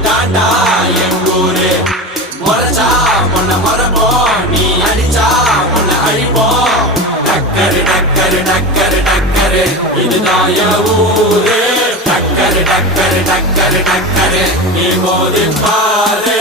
தாண்டா எங்கூரு முறைச்சா பொண்ண முறைப்போம் நீ அடிச்சா பொண்ண அழிப்போம் டக்கரு டக்கரு டக்கரு டக்கரு இதுதான் என் ஊரு டக்கரு டக்கரு டக்கரு டக்கரு நீ மோதி பாரு